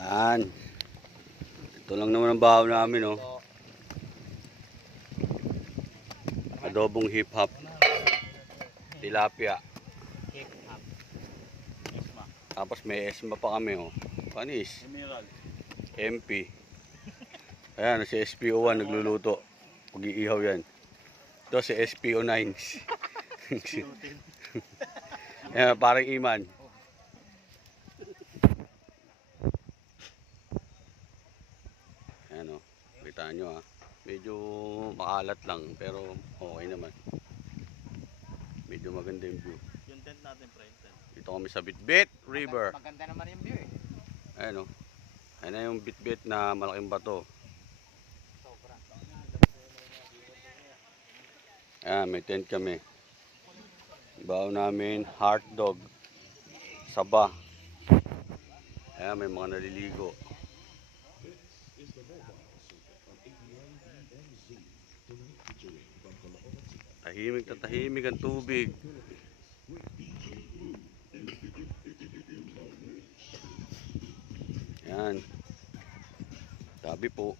Yan. Ito lang naman ang bahaw namin, oh. Adobong hip-hop. Tilapia. Tapos may esma pa kami, oh. Panis. MP. Ayan, si SPO1 nagluluto. Pag-iihaw yan. Ito si SPO9. Ayan, parang Iman. Ayan, oh. Kita nyo, ah. Medyo makalat lang, pero okay naman. Medyo maganda yung view. Yung tent natin, pre. Dito kami sa Bitbit River. Maganda naman yung view eh. Ayan, oh. Ayan na yung Bitbit na malaking bato. Sobra. Ayan, may tent kami. Bahaw namin, hot dog. Saba. Ayan, may mga naliligo. Tahimik na tahimik ang tubig. Yan. Tabi po.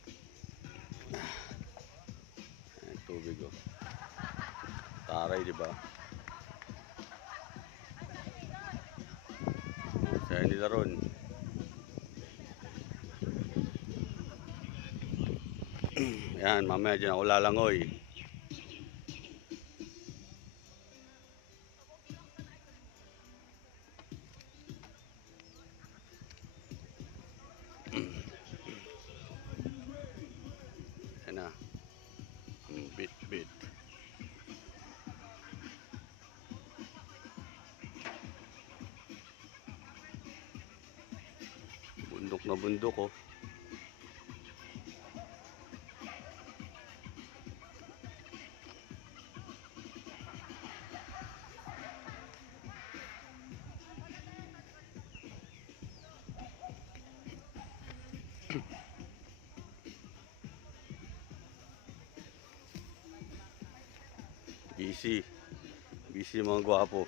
Ayan, tubig, oh. Taray, di ba? Saya nila ron. Yan, mamaya dyan ako lalangoy. Yan na. Ang bit-bit. Bundok na bundok, oh. Busy. Busy mga gwapo.